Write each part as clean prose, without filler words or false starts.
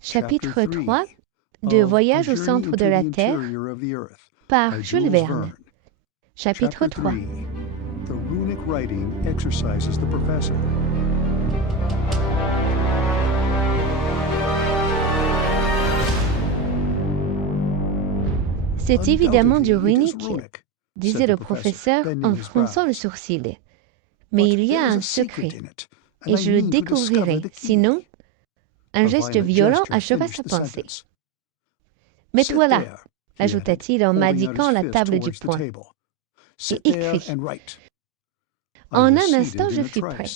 Chapitre 3 de Voyage au centre de la Terre par Jules Verne. Chapitre 3. The runic writing exercises the professor. C'est évidemment du runique, disait le professeur en fronçant le sourcil. Mais il y a un secret, et je le découvrirai, sinon, un geste violent acheva sa pensée. Mets-toi là, ajouta-t-il en m'indiquant la table du poing, et écris. En un instant, je fus prêt.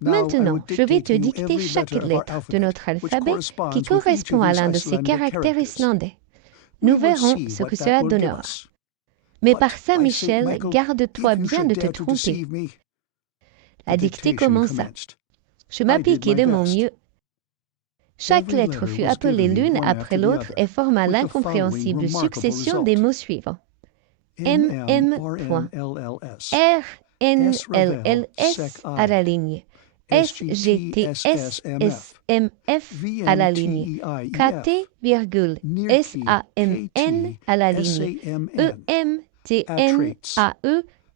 Maintenant, je vais te dicter chaque lettre de notre alphabet qui correspond à l'un de ces caractères islandais. Nous verrons ce que cela donnera. Mais par Saint-Michel, garde-toi bien de te tromper. La dictée commença. Je m'appliquai de mon mieux. Chaque lettre fut appelée l'une après l'autre et forma l'incompréhensible succession des mots suivants. RNLLS à la ligne. SGTSSMF à la ligne. KT, SAMN à la ligne. EMTNAE,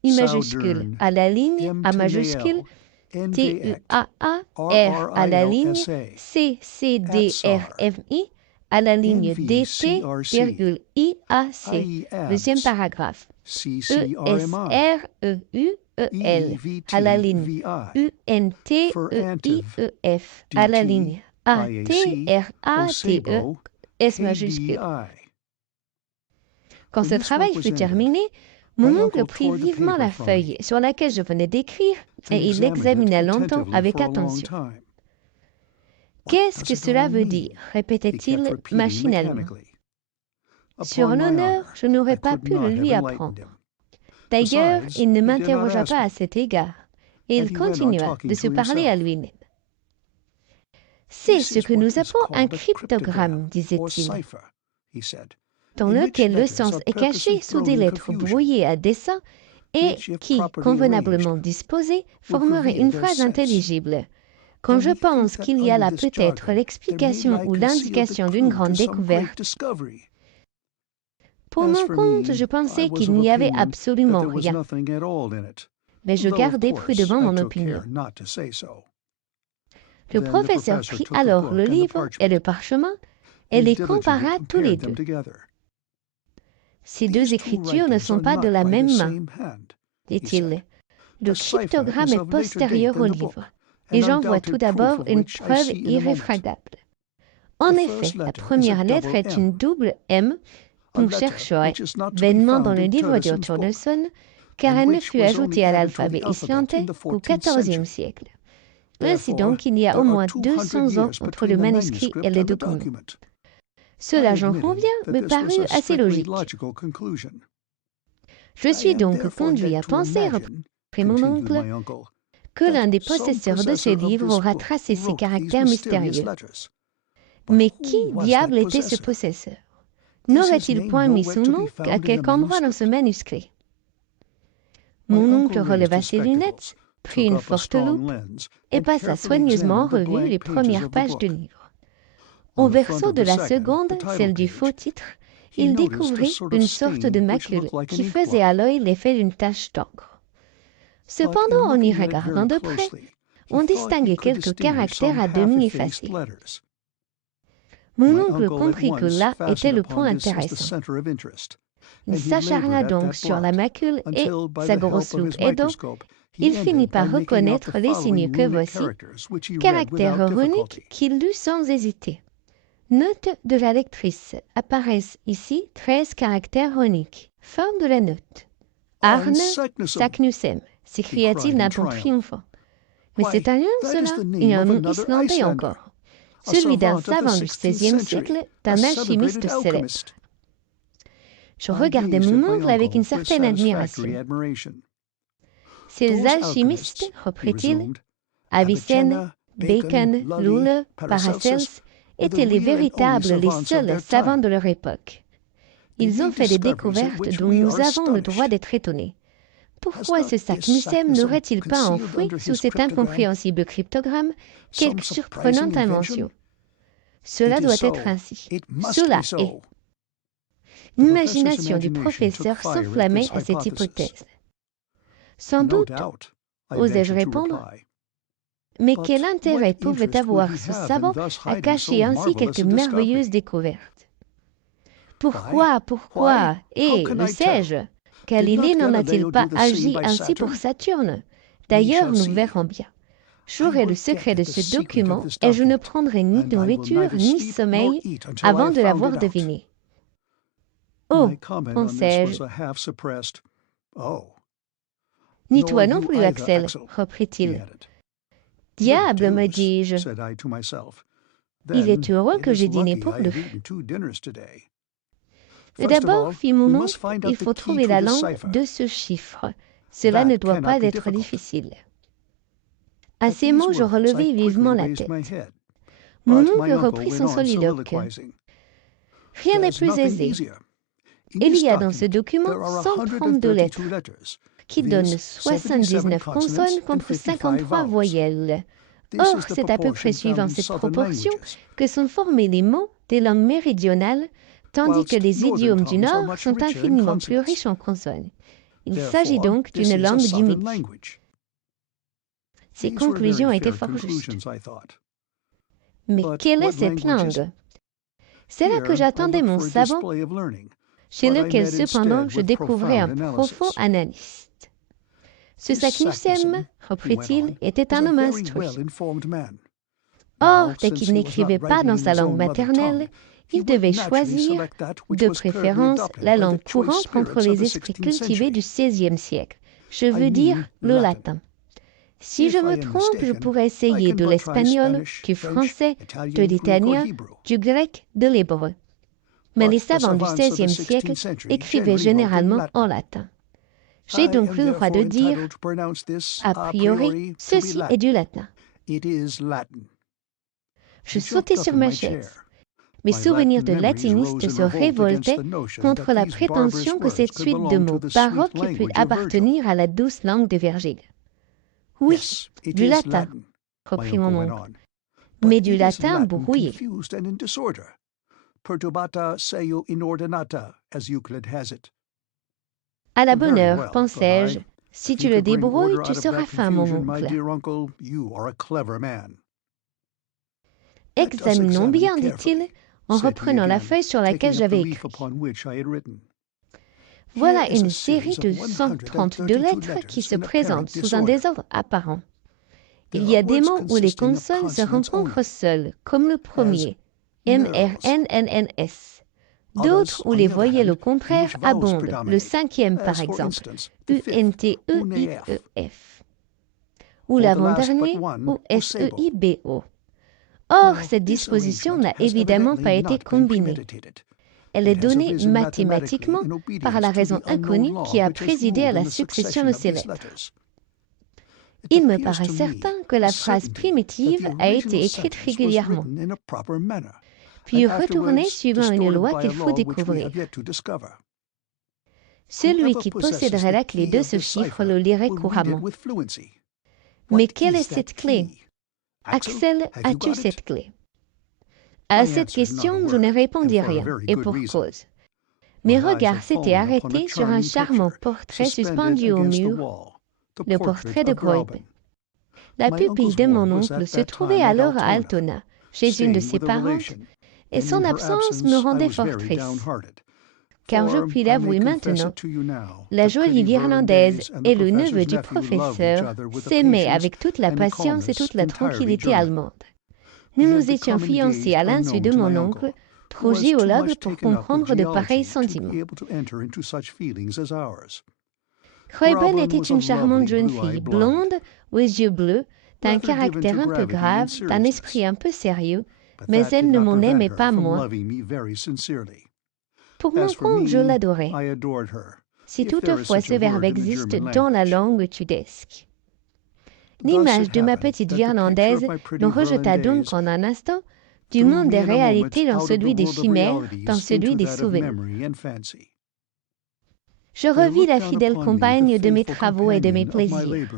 I majuscule à la ligne, A majuscule. TEAA, R à la ligne. CCDRMI à la ligne. DT, IAC. Deuxième paragraphe. ESREUEL à la ligne. UNTEIEF à la ligne. ATRATE, S majuscule. Quand ce travail fut terminé, mon oncle prit vivement la feuille sur laquelle je venais d'écrire et il l'examina longtemps avec attention. « Qu'est-ce que cela veut dire » répétait-il machinalement. Sur l'honneur, je n'aurais pas pu le lui apprendre. D'ailleurs, il ne m'interrogea pas à cet égard, et il continua de se parler à lui-même. « C'est ce que nous appelons un cryptogramme, disait-il, dans lequel le sens est caché sous des lettres brouillées à dessein et qui, convenablement disposées, formerait une phrase intelligible. Quand je pense qu'il y a là peut-être l'explication ou l'indication d'une grande découverte, pour mon compte, je pensais qu'il n'y avait absolument rien, mais je gardais prudemment mon opinion. Le professeur prit alors le livre et le parchemin et les compara tous les deux. Ces deux écritures ne sont pas de la même main, dit-il. Le cryptogramme est postérieur au livre, et j'en vois tout d'abord une preuve irréfragable. En effet, la première lettre est une double M qu'on chercherait vainement dans le livre d'Urturnesson, car elle ne fut ajoutée à l'alphabet islandais qu'au XIVe siècle. Ainsi donc, il y a au moins 200 ans entre le manuscrit et le document. Cela, j'en conviens, me parut assez logique. Je suis donc conduit à penser, reprit mon oncle, que l'un des possesseurs de ce livre aura tracé ces caractères mystérieux. Mais qui diable était ce possesseur? N'aurait-il point mis son nom à quelque endroit dans ce manuscrit? Mon oncle releva ses lunettes, prit une forte loupe et passa soigneusement en revue les premières pages du livre. Au verso de la seconde, celle du faux titre, il découvrit une sorte de macule qui faisait à l'œil l'effet d'une tache d'encre. Cependant, en y regardant de près, on distinguait quelques caractères à demi effacés. Mon oncle comprit que là était le point intéressant. Il s'acharna donc sur la macule et, sa grosse loupe aidant, il finit par reconnaître les signes que voici, caractères runiques qu'il lut sans hésiter. Note de la lectrice. Apparaissent ici 13 caractères runiques. Fin de la note. Arne Saknussemm, s'écria-t-il d'un ton triomphant. Mais c'est un nom, cela, et un nom islandais encore. Celui d'un savant du XVIe siècle, d'un alchimiste célèbre. Je regardais mon oncle avec une certaine admiration. Ces alchimistes, reprit-il, Avicenne, Bacon, Lule, Paracels, étaient les véritables, les seuls savants de leur époque. Ils ont fait des découvertes dont nous avons le droit d'être étonnés. Pourquoi ce Saknussemm n'aurait-il pas enfoui sous cet incompréhensible cryptogramme quelque surprenante invention? Cela doit être ainsi. Cela est. L'imagination du professeur s'enflammait à cette hypothèse. Sans doute, osais-je répondre, mais quel intérêt pouvait avoir ce savant à cacher ainsi quelques merveilleuses découvertes? Pourquoi, et, le sais-je, Galilée n'en a-t-il pas agi ainsi pour Saturne? D'ailleurs, nous verrons bien. J'aurai le secret de ce document et je ne prendrai ni nourriture ni sommeil avant de l'avoir deviné. Oh, pensai-je. Ni toi non plus, Axel, reprit-il. Diable, me dis-je. Il est heureux que j'ai dîné pour deux. D'abord, fit mon oncle, il faut trouver la langue de ce chiffre. Cela ne doit pas être difficile. À ces mots, je relevai vivement la tête. Mon oncle reprit son soliloque. Rien n'est plus aisé. Il y a dans ce document 132 lettres, qui donnent 79 consonnes contre 53 voyelles. Or, c'est à peu près suivant cette proportion que sont formés les mots des langues méridionales, tandis que les idiomes du Nord sont infiniment plus riches en consonnes. Il s'agit donc d'une langue du Midi. Ces conclusions étaient fort justes. Mais quelle est cette langue? C'est là que j'attendais mon savant, chez lequel cependant je découvrais un profond analyste. Ce Saknussemm, reprit-il, était un homme instruit. Or, dès qu'il n'écrivait pas dans sa langue maternelle, il devait choisir, de préférence, la langue courante entre les esprits cultivés du XVIe siècle. Je veux dire le latin. Si je me trompe, je pourrais essayer de l'espagnol, du français, de l'italien, du grec, de l'hébreu. Mais les savants du XVIe siècle écrivaient généralement en latin. J'ai donc le droit de dire, a priori, ceci est du latin. Je sautai sur ma chaise. Mes souvenirs de latiniste se révoltaient contre la prétention que cette suite de mots baroques pût appartenir à la douce langue de Virgile. Oui, du latin, reprit mon oncle, mais du latin brouillé. À la bonne heure, pensai-je, si tu le débrouilles, tu seras fin, mon oncle. Examinons bien, dit-il, en reprenant la feuille sur laquelle j'avais écrit. Voilà une série de 132 lettres qui se présentent sous un désordre apparent. Il y a des mots où les consonnes se rencontrent seules, comme le premier, MRNNNS. D'autres où les voyelles au contraire abondent, le cinquième par exemple, UNTEIEF. Ou l'avant-dernier, ou SEIBO. Or, cette disposition n'a évidemment pas été combinée. Elle est donnée mathématiquement par la raison inconnue qui a présidé à la succession de ces lettres. Il me paraît certain que la phrase primitive a été écrite régulièrement, puis retournée suivant une loi qu'il faut découvrir. Celui qui posséderait la clé de ce chiffre le lirait couramment. Mais quelle est cette clé? Axel, as-tu cette clé? À cette question, je ne répondis rien, et pour cause. Mes regards s'étaient arrêtés sur un charmant portrait suspendu au mur, le portrait de Graüben. La pupille de mon oncle se trouvait alors à Altona, chez une de ses parentes, et son absence me rendait fort triste. Car je puis l'avouer maintenant, la jolie Irlandaise et le neveu du professeur s'aimaient avec toute la patience et toute la tranquillité allemande. Nous nous étions fiancés à l'insu de mon oncle, trop géologue pour comprendre de pareils sentiments. Graüben était une charmante jeune fille, blonde, aux yeux bleus, d'un caractère un peu grave, d'un esprit un peu sérieux, mais elle ne m'en aimait pas moins. Pour mon compte, je l'adorais, si toutefois ce verbe existe dans la langue tudesque. L'image de ma petite Virlandaise me rejeta donc en un instant du monde des réalités dans celui des chimères, dans celui des souvenirs. Je revis la fidèle compagne de mes travaux et de mes plaisirs.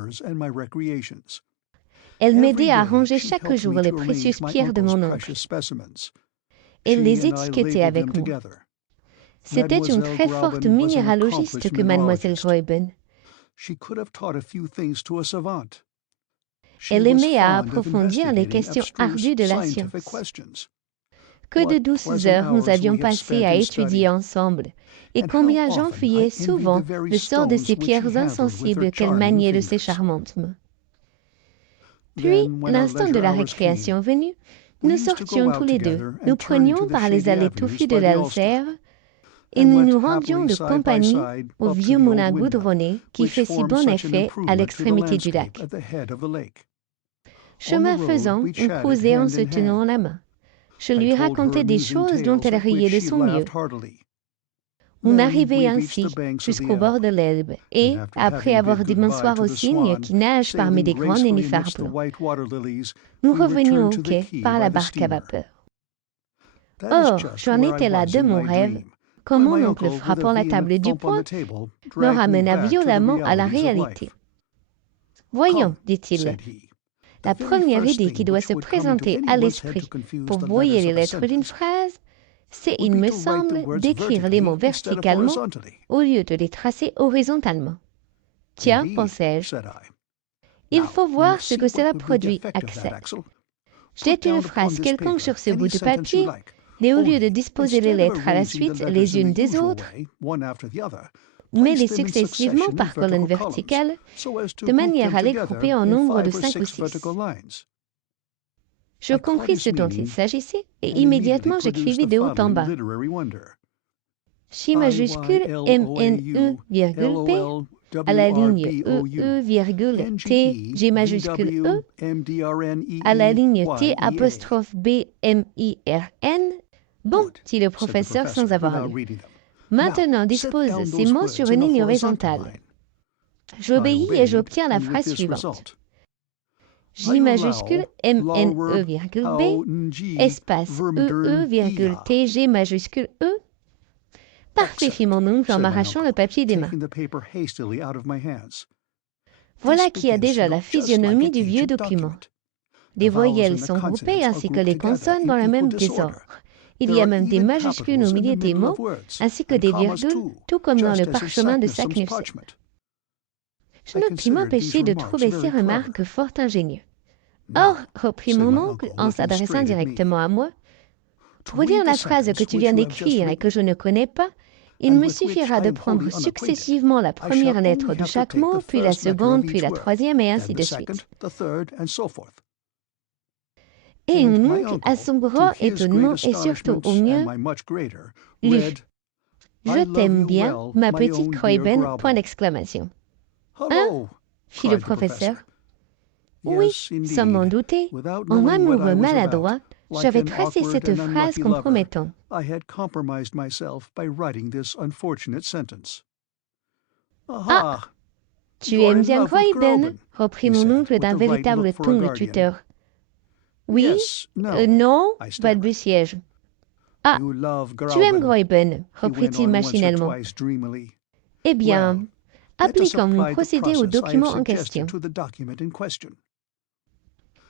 Elle m'aidait à ranger chaque jour les précieuses pierres de mon oncle. Elle les étiquetait avec moi. C'était une très forte minéralogiste que Mademoiselle Graüben. Elle aimait à approfondir les questions ardues de la science. Que de douces heures nous avions passées à étudier ensemble, et combien j'enfuyais souvent le sort de ces pierres insensibles qu'elle maniait de ses charmantes mains. Puis, l'instant de la récréation venu, nous sortions tous les deux, nous prenions par les allées touffues de l'Alzère, et nous nous rendions de compagnie au vieux moulin goudronné qui fait si bon effet à l'extrémité du lac. Chemin faisant, on causait en se tenant la main. Je lui racontais des choses dont elle riait de son mieux. On arrivait ainsi jusqu'au bord de l'Elbe et, après avoir dit bonsoir aux cygnes qui nagent parmi des grands nénuphars blancs, nous revenions au quai par la barque à vapeur. Or, j'en étais là de mon rêve, quand mon oncle, frappant la table du poing, me ramena violemment à la réalité. « Voyons, dit-il, la première idée qui doit se présenter à l'esprit pour brouiller les lettres d'une phrase, c'est, il me semble, d'écrire les mots verticalement au lieu de les tracer horizontalement. Tiens, pensai-je, il faut voir ce que cela produit, Axel. Jette une phrase quelconque sur ce bout de papier, et au lieu de disposer les lettres à la suite les unes des autres, mets-les successivement par colonne verticale, de manière à les grouper en nombre de 5 ou 6. Je compris ce dont il s'agissait, et immédiatement j'écrivis de haut en bas. J majuscule MNE virgule P à la ligne EE virgule T G majuscule E à la ligne T apostrophe B MIRN. Bon, dit le professeur sans avoir lu. Maintenant, dispose ces mots sur une ligne horizontale. J'obéis et j'obtiens la phrase suivante. J majuscule MNE virgule B, espace EE virgule TG majuscule E. Parfait, fit mon oncle en m'arrachant le papier des mains. Voilà qui a déjà la physionomie du vieux document. Les voyelles sont groupées ainsi que les consonnes dans le même désordre. Il y a même des majuscules au milieu des mots, ainsi que des virgules, tout comme dans le parchemin de Saknussemm. Je ne puis m'empêcher de trouver ces remarques fort ingénieuses. Or, reprit mon oncle en s'adressant directement à moi, pour lire la phrase que tu viens d'écrire et que je ne connais pas, il me suffira de prendre successivement la première lettre de chaque mot, puis la seconde, puis la troisième, et ainsi de suite. Et mon oncle, à son grand étonnement et surtout au mieux, lut « Je t'aime bien, ma petite Graüben, point d'exclamation. »« Hein ?» fit le professeur. Oui, sans m'en douter, en amoureux maladroit, j'avais tracé cette phrase compromettante. Ah, tu aimes bien Graüben, reprit mon oncle d'un véritable ton de tuteur. Oui, non, balbutiai-je. Ah, tu aimes Graüben, reprit-il machinalement. Eh bien, appliquons mon procédé au document en question.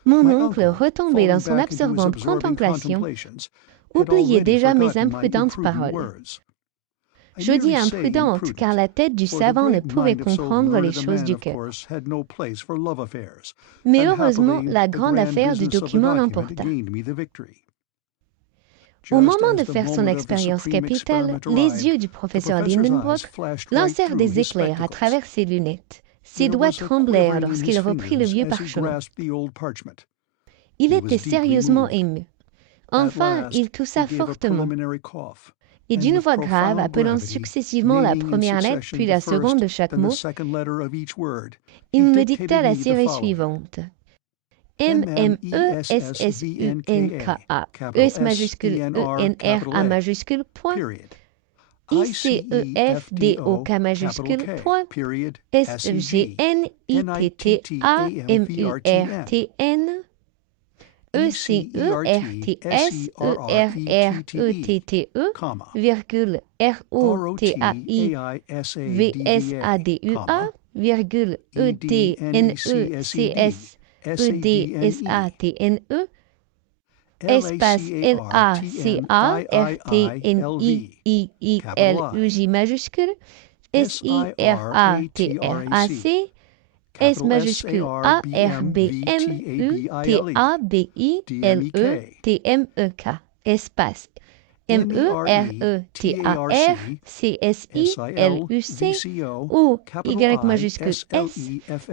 Mon oncle, retombé dans son absorbante contemplation, oubliait déjà mes imprudentes paroles. Je dis imprudentes car la tête du savant ne pouvait comprendre les choses du cœur. Mais heureusement, la grande affaire du document l'emporta. Au moment de faire son expérience capitale, les yeux du professeur Lindenbrock lancèrent des éclairs à travers ses lunettes. Ses doigts tremblèrent lorsqu'il reprit le vieux parchemin. Il était sérieusement ému. Enfin, il toussa fortement. Et d'une voix grave, appelant successivement la première lettre puis la seconde de chaque mot, il me dicta la série suivante. M-M-E-S-S-U-N-K-A, E majuscule E-N-R-A majuscule point, I-C-E-F-D-O-K majuscule point, S-G-N-I-T-T-A-M-U-R-T-N, E-C-E-R-T-S-E-R-R-E-T-T-E, virgule R-O-T-A-I-V-S-A-D-U-A, virgule E-T-N-E-C-S E-D-S-A-T-N-E, espace L-A-C-A-R-T-N-I-I-I-L-U-J majuscule, S-I-R-A-T-R-A-C, S majuscule A-R-B-N-U-T-A-B-I-L-E-T-M-E-K, espace M-E-R-E-T-A-R-C-S-I-L-U-C ou Y majuscule S,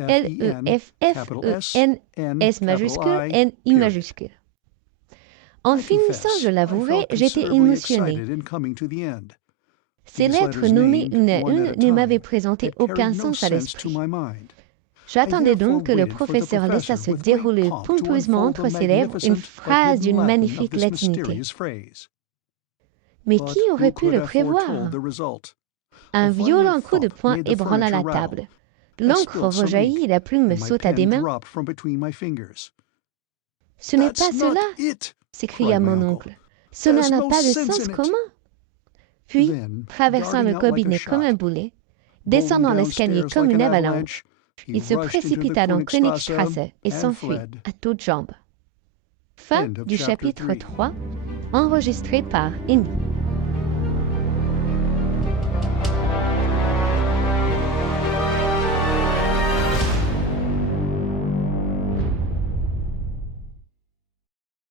L-E-F-F-E-N, S majuscule, N-I majuscule. En finissant, je l'avouerai, j'étais émotionnée. Ces lettres nommées une à une ne m'avaient présenté aucun sens à l'esprit. J'attendais donc que le professeur laissât se dérouler pompeusement entre ses lèvres une phrase d'une magnifique latinité. Mais qui aurait pu le prévoir? Un violent coup de poing ébranla la table. L'encre rejaillit et la plume me sauta des mains. « Ce n'est pas cela !» s'écria mon oncle. « Cela n'a pas de sens commun !» Puis, traversant le cabinet comme un boulet, descendant l'escalier comme une avalanche, il se précipita dans Königstrasse et s'enfuit à toutes jambes. Fin du chapitre 3, enregistré par Indy.